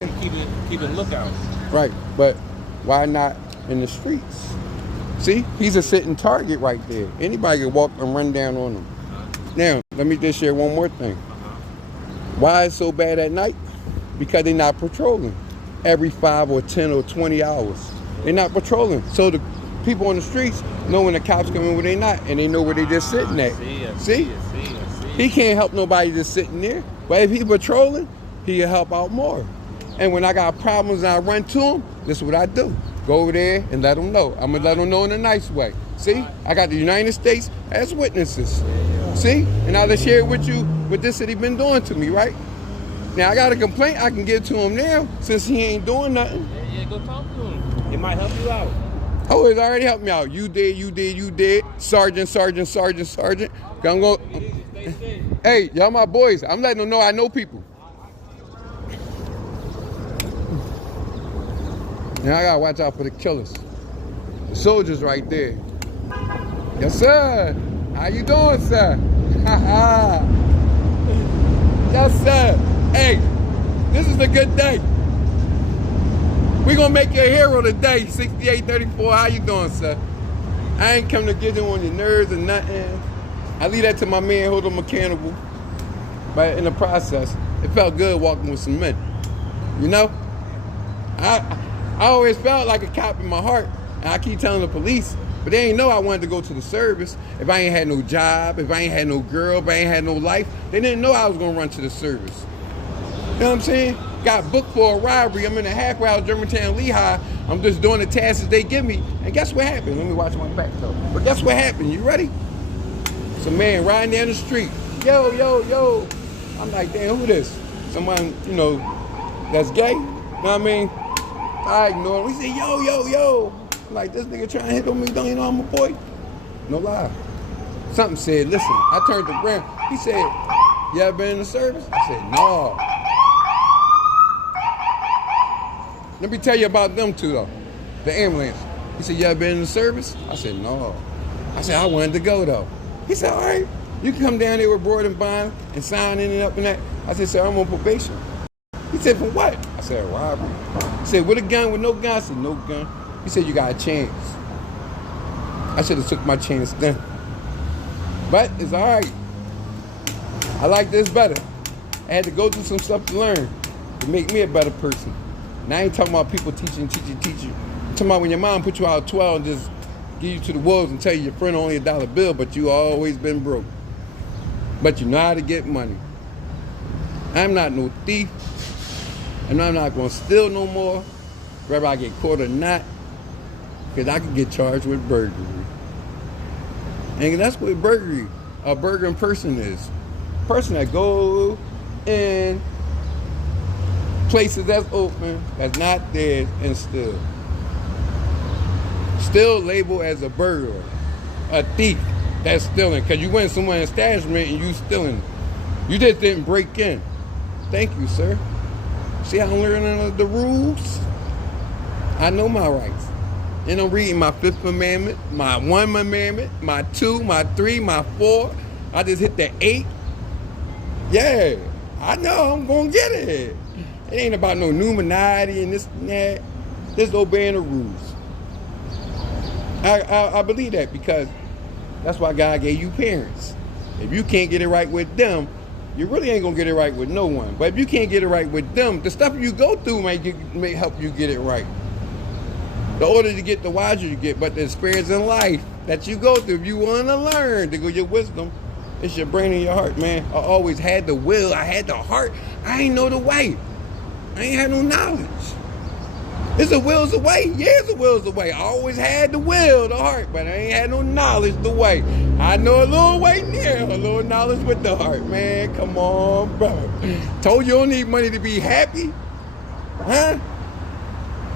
keep a lookout. Right, but why not in the streets? See, he's a sitting target right there. Anybody can walk and run down on him. Now, let me just share one more thing. Why it's so bad at night? Because they're not patrolling every 5 or 10 or 20 hours. They're not patrolling. So the people on the streets know when the cops come in where they're not, and they know where they're just sitting at. See? He can't help nobody just sitting there. But if he's patrolling, he'll help out more. And when I got problems and I run to him, this is what I do. Go over there and let them know. I'm going to let them know in a nice way. See? I got the United States as witnesses. See? And I'll just share with you what this city been doing to me, right? Now, I got a complaint I can get to him now since he ain't doing nothing. Yeah, go talk to him. It might help you out. Oh, it's already helped me out. You did. Sergeant. Gonna go. Hey, y'all my boys. I'm letting them know I know people. Now I gotta watch out for the killers. The soldiers right there. Yes, sir. How you doing, sir? Yes, sir. Hey, this is a good day. We gonna make you a hero today. 6834. How you doing, sir? I ain't come to get you on your nerves or nothing. I leave that to my man, hold them accountable. But in the process, it felt good walking with some men. You know? I always felt like a cop in my heart. And I keep telling the police, but they ain't know I wanted to go to the service. If I ain't had no job, if I ain't had no girl, if I ain't had no life, they didn't know I was gonna run to the service. You know what I'm saying? Got booked for a robbery. I'm in a halfway out of Germantown, Lehigh. I'm just doing the tasks they give me. And guess what happened? Let me watch my back though. But guess what happened? You ready? Some man riding down the street. Yo. I'm like, damn, who this? Someone, you know, that's gay. You know what I mean? I ignore him. He said, yo. I'm like, this nigga trying to hit on me, don't you know I'm a boy? No lie. Something said, listen, I turned around. He said, you ever been in the service? I said, no. Let me tell you about them two though. The ambulance. He said, you ever been in the service? I said, no. I said, I wanted to go though. He said, all right, you can come down there with board and bond and sign in and up and that. I said, sir, I'm on probation. He said, for what? I said, robbery. He said, with a gun, with no gun? I said, no gun. He said, you got a chance. I should have took my chance then. But it's all right. I like this better. I had to go through some stuff to learn to make me a better person. And I ain't talking about people teaching. I'm talking about when your mom put you out 12 and just give you to the wolves and tell you your friend only a dollar bill, but you always been broke. But you know how to get money. I'm not no thief. And I'm not going to steal no more, whether I get caught or not, because I can get charged with burglary. And that's what burglary, a burgering person is. A person that goes in places that's open, that's not there, and steal. Still labeled as a burglar, a thief that's stealing, because you went somewhere in establishment and you stealing. You just didn't break in. Thank you, sir. See how I'm learning the rules? I know my rights. And I'm reading my 5th commandment, my 1 commandment, my 2, my 3, my 4. I just hit the 8. Yeah, I know I'm gonna get it. It ain't about no Illuminati and this and that. Just obeying the rules. I believe that because that's why God gave you parents. If you can't get it right with them, you really ain't gonna get it right with no one. But if you can't get it right with them, the stuff you go through may help you get it right. The older you get, the wiser you get. But the experience in life that you go through, if you want to learn to go your wisdom, it's your brain and your heart, man. I always had the will. I had the heart. I ain't know the way. I ain't had no knowledge. It's the will's the way. Yeah, it's the will's the way. I always had the will, the heart, but I ain't had no knowledge the way. I know a little way near, a little knowledge with the heart, man. Come on, brother. Told you don't need money to be happy. Huh?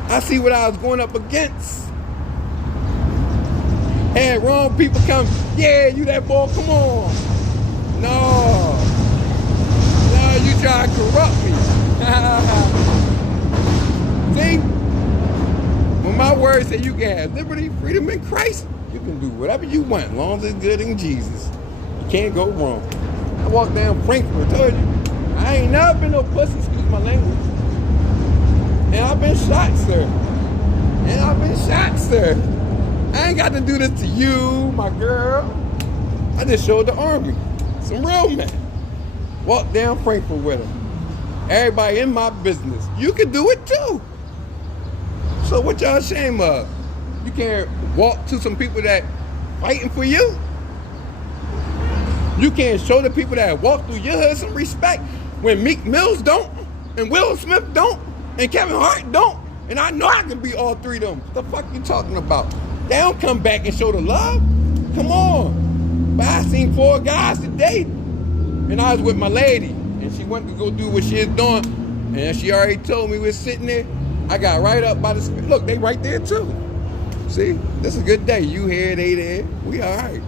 I see what I was going up against. Had wrong people come, yeah, you that boy, come on. No, you try to corrupt me. See? When my word say you can have liberty, freedom in Christ, you can do whatever you want, as long as it's good in Jesus. You can't go wrong. I walked down Frankfurt, I told you. I ain't never been no pussy, excuse my language. been shot, sir. And I've been shot, sir. I ain't got to do this to you, my girl. I just showed the army. Some real men. Walked down Frankfurt with them. Everybody in my business. You can do it too. So what y'all ashamed of? You can't walk to some people that fighting for you? You can't show the people that walk through your hood some respect when Meek Mills don't, and Will Smith don't, and Kevin Hart don't, and I know I can be all three of them. What the fuck you talking about? They don't come back and show the love. Come on. But I seen 4 guys today, and I was with my lady, and she wanted to go do what she is doing, and she already told me we were sitting there. I got right up by the, look, they right there too. See, this is a good day. You here, they there. We all right.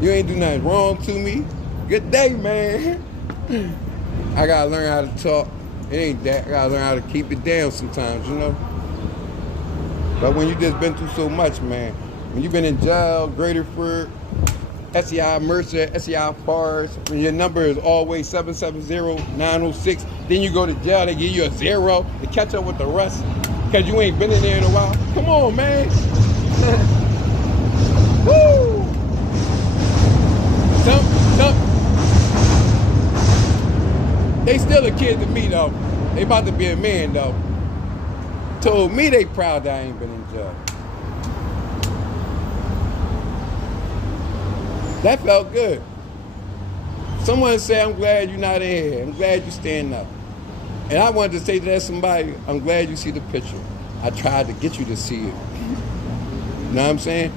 You ain't do nothing wrong to me. Good day, man. I gotta learn how to talk. It ain't that. I gotta learn how to keep it down sometimes, you know? But when you just been through so much, man, when you been in jail, Graterford, SEI Mercer, SEI Forest, when your number is always 770-906, then you go to jail, they give you a 0 to catch up with the rest because you ain't been in there in a while. Come on, man. Woo! They still a kid to me, though. They about to be a man, though. Told me they proud that I ain't been in jail. That felt good. Someone said, I'm glad you're not in here. I'm glad you stand up. And I wanted to say to that somebody, I'm glad you see the picture. I tried to get you to see it. You know what I'm saying?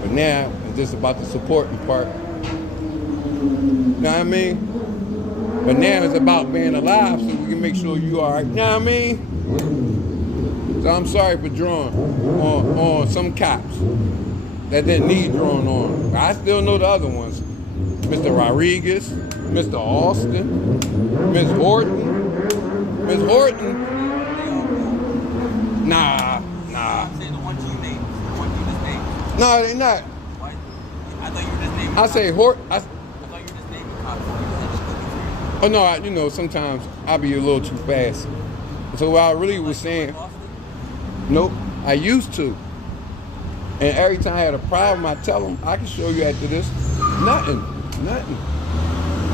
But now, it's just about the supporting part. You know what I mean? But now it's about being alive so we can make sure you all right. You know what I mean? So I'm sorry for drawing on some cops that didn't need drawn on. But I still know the other ones. Mr. Rodriguez, Mr. Austin, Ms. Horton. Ms. Horton. Nah. I'm saying the ones you named. The ones you just named. No, they not. What? I thought you were just naming. I say Horton. I thought you were just naming cops. Oh no, you know, sometimes I'll be a little too fast. So what I really was saying, nope, I used to. And every time I had a problem, I tell them, I can show you after this. Nothing.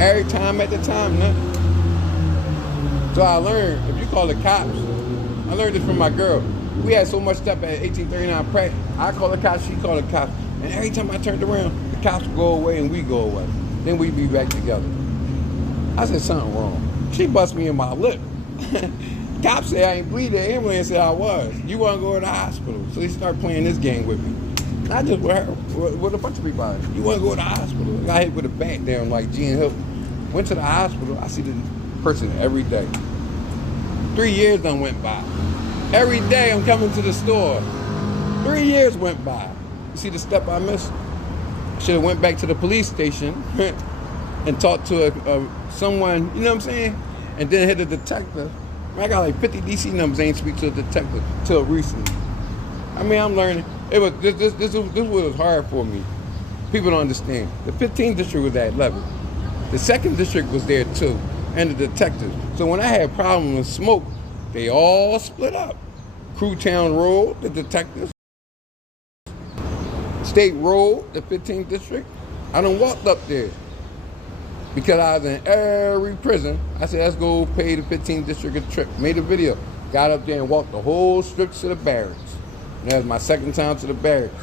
Every time at the time, nothing. So I learned, if you call the cops, I learned this from my girl. We had so much stuff at 1839 Pratt. I call the cops, she called the cops. And every time I turned around, the cops would go away and we go away. Then we'd be back together. I said, something wrong. She bust me in my lip. Cops say I ain't bleed. The ambulance said I was. You want to go to the hospital. So they start playing this game with me. Not just with her, with a bunch of people out there. You want to go to the hospital. I got hit with a bat down like Gene Hill. Went to the hospital. I see the person every day. 3 years done went by. Every day I'm coming to the store. 3 years went by. You see the step I missed? Should have went back to the police station and talked to someone, you know what I'm saying? And then hit a detective. I got like 50 DC numbers, ain't speak to a detective till recently. I mean, I'm learning. It was this was hard for me. People don't understand. The 15th district was at 11. The 2nd district was there too, and the detectives. So when I had problems with smoke, they all split up. Crewtown Road, the detectives. State Road, the 15th district. I done walked up there. Because I was in every prison, I said, let's go pay the 15th district a trip. Made a video. Got up there and walked the whole strip to the barracks. And that was my 2nd time to the barracks.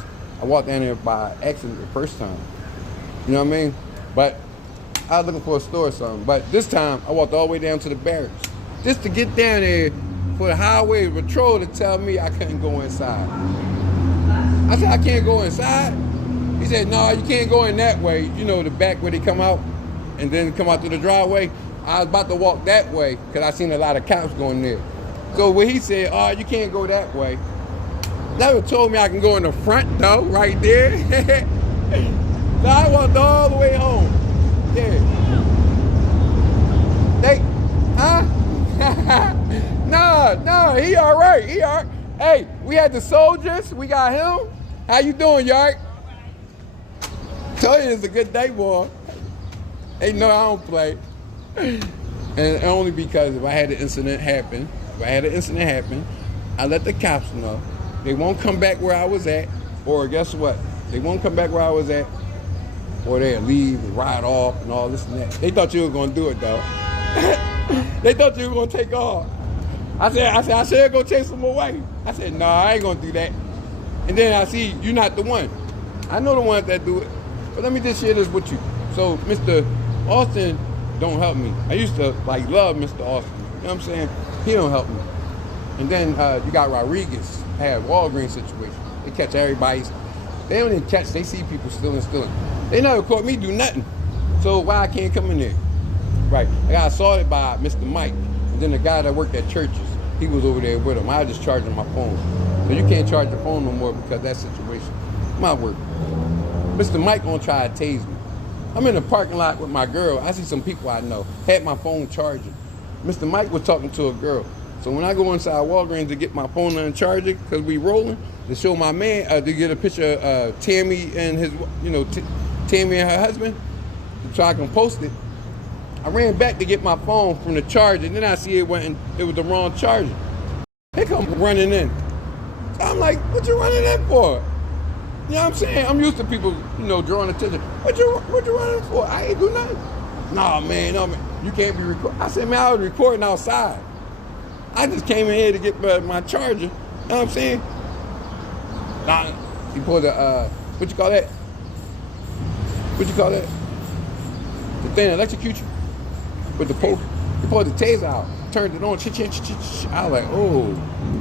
I walked down there by accident the 1st time. You know what I mean? But I was looking for a store or something. But this time, I walked all the way down to the barracks. Just to get down there for the highway patrol to tell me I couldn't go inside. I said, I can't go inside? He said, no, you can't go in that way. You know, the back where they come out. And then come out to the driveway. I was about to walk that way because I seen a lot of cops going there. So when he said, oh, you can't go that way. Never told me I can go in the front though, right there. So I walked all the way home. Yeah. No, he all right. He all right. Hey, we had the soldiers. We got him. How you doing, Yark? Told you it's a good day, boy. They know I don't play. And only because if I had an incident happen, I let the cops know. They won't come back where I was at, or guess what? They won't come back where I was at, or they'll leave and ride off and all this and that. They thought you were gonna do it though. They thought you were gonna take off. I said, I should go chase them away. I said, no, I ain't gonna do that. And then I see you're not the one. I know the ones that do it. But let me just share this with you. So Mr. Austin don't help me. I used to like love Mr. Austin. You know what I'm saying? He don't help me. And then you got Rodriguez. I had Walgreens situation. They catch everybody's. They don't even catch. They see people stealing. They never caught me do nothing. So why I can't come in there? Right. I got assaulted by Mr. Mike. And then the guy that worked at churches, he was over there with him. I was just charging my phone. So you can't charge your phone no more because of that situation. My work. Mr. Mike gonna try to tase me. I'm in the parking lot with my girl. I see some people I know. Had my phone charging. Mr. Mike was talking to a girl. So when I go inside Walgreens to get my phone and charge it, because we rolling, to show my man, to get a picture of Tammy and his, Tammy and her husband, so I can post it. I ran back to get my phone from the charger, and then I see it was the wrong charger. They come running in. So I'm like, what you running in for? You know what I'm saying? I'm used to people, drawing attention. What you running for? I ain't do nothing. No, man, you can't be recording. I said, man, I was recording outside. I just came in here to get my charger. You know what I'm saying? Nah, he pulled what you call that? The thing that electrocute you with the poke. He pulled the taser out, turned it on. I was like, oh,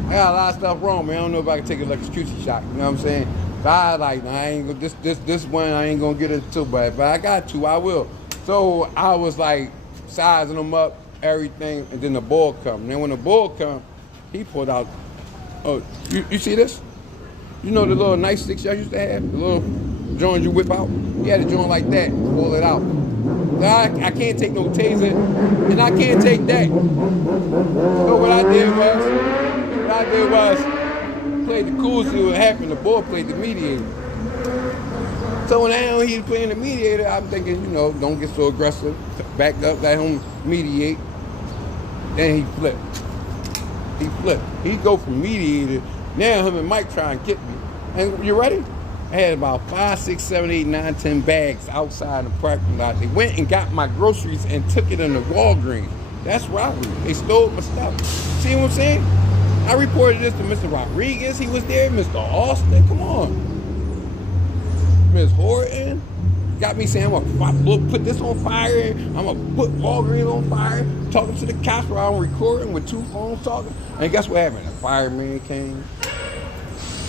I got a lot of stuff wrong, man. I don't know if I can take an electrocution shot. You know what I'm saying? So I was like, nah, I ain't gonna, this one I ain't gonna get into, but if I got to, I will. So I was like sizing them up, everything, and then the bull come. And then when the bull come, he pulled out, oh, you see this? You know the little nice sticks y'all used to have? The little joints you whip out? He had a joint like that, pull it out. So I can't take no taser, and I can't take that. So what I did was, played the cool, see what happened. The boy played the mediator. So now he's playing the mediator, I'm thinking, don't get so aggressive. Back up, let him mediate. Then he flipped. He go from mediator. Now him and Mike try and get me. And you ready? I had about 5, 6, 7, 8, 9, 10 bags outside the parking lot. They went and got my groceries and took it in the Walgreens. That's robbery. They stole my stuff. See what I'm saying? I reported this to Mr. Rodriguez. He was there. Mr. Austin. Come on. Ms. Horton. Got me saying, I'm gonna put this on fire. I'm gonna put Walgreens on fire. Talking to the cops while I'm recording with 2 phones talking. And guess what happened? The fireman came.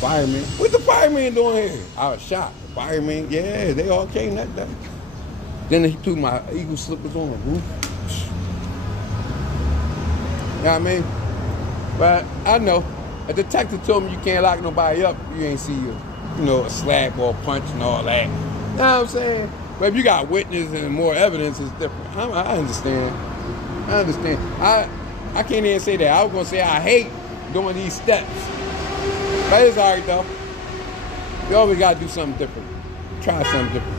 What the fireman doing here? I was shocked. The fireman, yeah, they all came that day. Then he threw my eagle slippers on the roof. You know what I mean? But I know. A detective told me you can't lock nobody up if you ain't see a slap or a punch and all that. You know what I'm saying? But if you got witness and more evidence, it's different. I understand. I can't even say that. I was going to say I hate doing these steps. But it's all right, though. You always got to do something different. Try something different.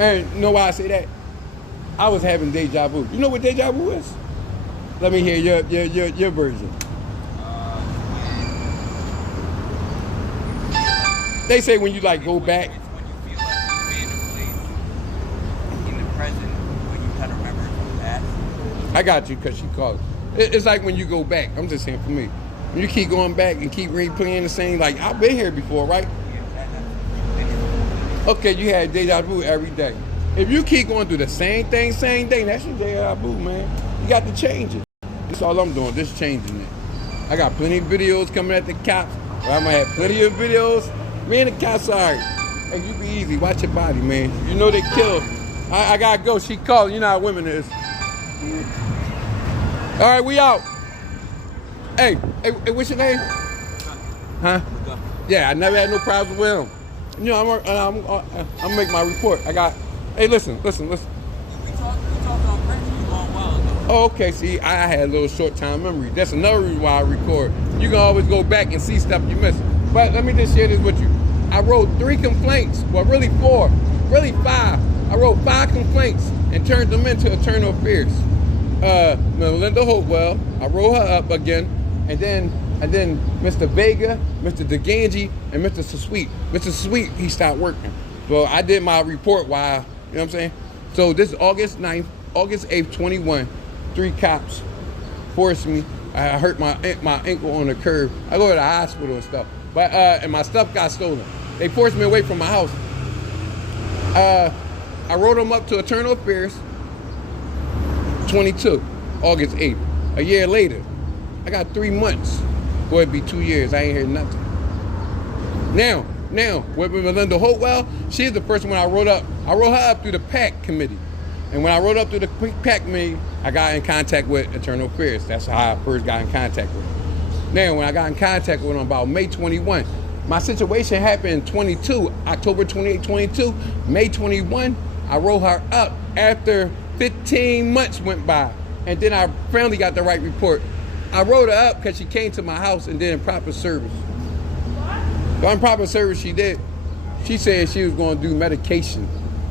And you know why I say that? I was having deja vu. You know what deja vu is? Let me hear your version. They say when you go back. It's when you feel like you've been in a place in the present when you kind of remember the past. I got you, because she called. It's like when you go back. I'm just saying for me. When you keep going back and keep replaying the same, I've been here before, right? Okay, you had deja vu every day. If you keep going through the same thing, that's your deja vu, man. You got to change it. That's all I'm doing, just changing it. I got plenty of videos coming at the cops. I'm gonna have plenty of videos. Me and the cops are, hey, you be easy, watch your body, man. You know they kill. I gotta go, she called, you know how women is. All right, we out. Hey, what's your name? Huh? Yeah, I never had no problems with him. I'm gonna make my report. Hey, listen. We talked on print you a long while ago. Oh, okay, see, I had a little short-time memory. That's another reason why I record. You can always go back and see stuff you missed. But let me just share this with you. I wrote 3 complaints, well, really 4, really 5. I wrote 5 complaints and turned them into internal affairs. Melinda Hopewell. I rolled her up again, and then Mr. Vega, Mr. DeGangi, and Mr. Sweet. Mr. Sweet, he stopped working. So I did my report while, you know what I'm saying? So this is August 9th, August 8th, 21. 3 cops forced me. I hurt my ankle on the curb. I go to the hospital and stuff. But and my stuff got stolen. They forced me away from my house. I wrote them up to Internal Affairs, 22, August 8th. A year later, I got 3 months. Boy, it'd be 2 years. I ain't heard nothing. Now, with Melinda Hopewell, she's the person when I wrote her up through the PAC committee. And when I wrote up through the PAC committee, I got in contact with Internal Affairs. That's how I first got in contact with them. Now, when I got in contact with them about May 21, my situation happened in 22, October 28, 22. May 21, I wrote her up after 15 months went by. And then I finally got the right report. I wrote her up because she came to my house and did improper service. The improper service she did, she said she was going to do medication.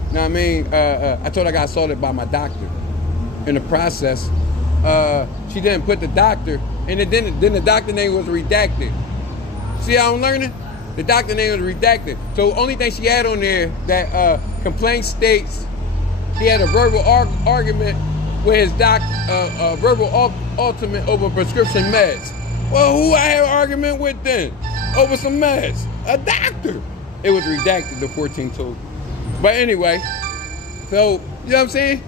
You know what I mean? I told her I got assaulted by my doctor. In the process, she didn't put the doctor, and then the doctor name was redacted. See how I'm learning? The doctor name was redacted. So only thing she had on there that complaint states he had a verbal argument with his verbal ultimate over prescription meds. Well, who I have an argument with then? Over some meds? A doctor. It was redacted, the 14 told. But anyway, so, you know what I'm saying?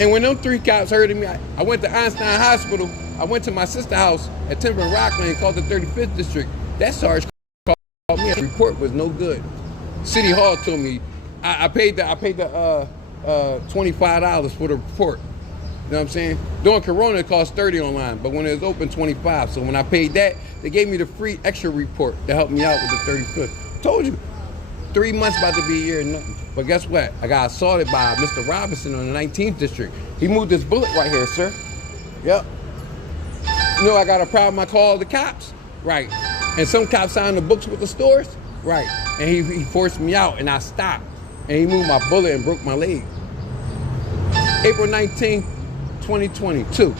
And when them 3 cops heard of me, I went to Einstein Hospital. I went to my sister's house at Timber and Rockland, called the 35th District. That sergeant called me. The report was no good. City Hall told me, I paid the $25 for the report. You know what I'm saying? During Corona, it cost $30 online, but when it was open, $25. So when I paid that, they gave me the free extra report to help me out with the 35th. Told you, 3 months about to be a year and nothing. But guess what? I got assaulted by Mr. Robinson on the 19th District. He moved this bullet right here, sir. Yep. You know I got a problem, I called the cops. Right. And some cops signed the books with the stores. Right. And he forced me out and I stopped. And he moved my bullet and broke my leg. April 19th, 2022.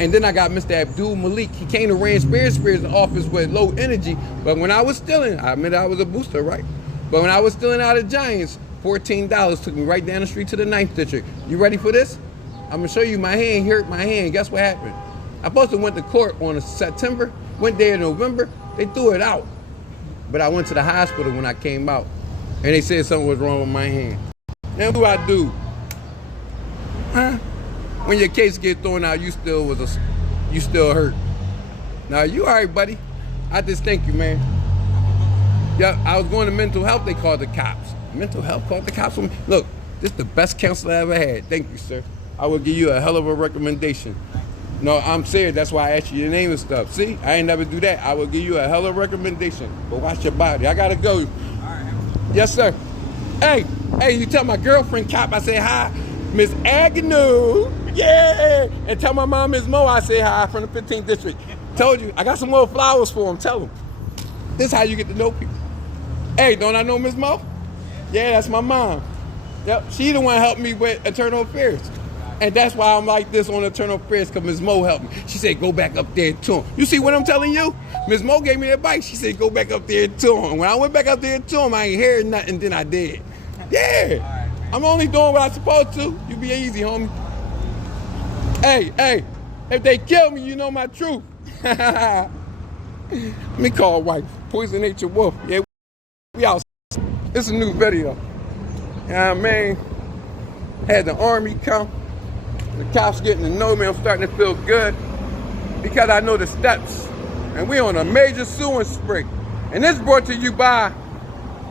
And then I got Mr. Abdul Malik. He came to Rand Spears' office with low energy. But when I was stealing, I admit I was a booster, right? But when I was stealing out of Giants, $14 took me right down the street to the 9th District. You ready for this? I'm gonna show you my hand. He hurt my hand. Guess what happened? I supposed to went to court on September, went there in November. They threw it out. But I went to the hospital when I came out. And they said something was wrong with my hand. Now what do I do? Huh? When your case gets thrown out, you still hurt. Now you all right, buddy? I just thank you, man. Yeah, I was going to mental health. They called the cops. Mental health called the cops. Look, this is the best counselor I ever had. Thank you, sir. I will give you a hell of a recommendation. No, I'm serious. That's why I asked you your name and stuff. See, I ain't never do that. I will give you a hell of a recommendation. But watch your body. I gotta go. All right. Yes, sir. Hey, you tell my girlfriend cop I say hi, Miss Agnew. Yeah. And tell my mom, Miss Mo, I say hi from the 15th District. Told you, I got some more flowers for him. Tell him. This is how you get to know people. Hey, don't I know Miss Mo? Yeah, that's my mom. Yep, she the one helped me with Internal Affairs. And that's why I'm like this on Internal Affairs, because Ms. Mo helped me. She said, go back up there to him. You see what I'm telling you? Ms. Mo gave me the advice. She said, go back up there to him. And when I went back up there to him, I ain't heard nothing, then I did. Yeah. Right, I'm only doing what I'm supposed to. You be easy, homie. Hey, if they kill me, you know my truth. Let me call wife. Poison ate your wolf. Yeah, we out. It's a new video. You know what I mean? Had the army come. The cops getting to know me. I'm starting to feel good because I know the steps. And we on a major suing spree. And this brought to you by,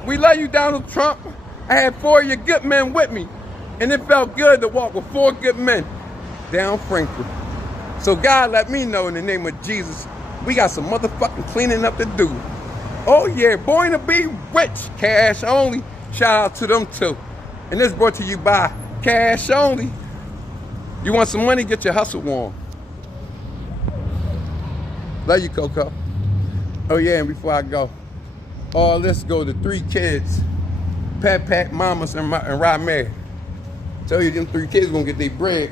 we love you, Donald Trump. I had 4 of your good men with me. And it felt good to walk with 4 good men down Frankfurt. So God let me know in the name of Jesus, we got some motherfucking cleaning up to do. Oh yeah, born to be rich, cash only. Shout out to them too. And this brought to you by Cash Only. You want some money? Get your hustle on. Love you, Coco. Oh yeah, and before I go, all this go to 3 kids. Pat, Mamas, and Rod Mary. Tell you them 3 kids gonna get their bread.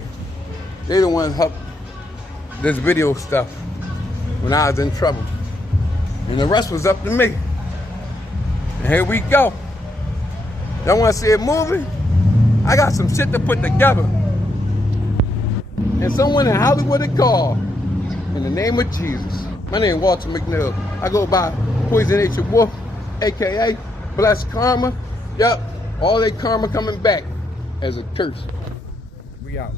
They the ones helped this video stuff when I was in trouble. And the rest was up to me. And here we go. Y'all wanna see a movie? I got some shit to put together. And someone in Hollywood to call. In the name of Jesus. My name is Walter McNeil. I go by Poison Nature Wolf, AKA Blessed Karma. Yup, all that karma coming back as a curse. We out.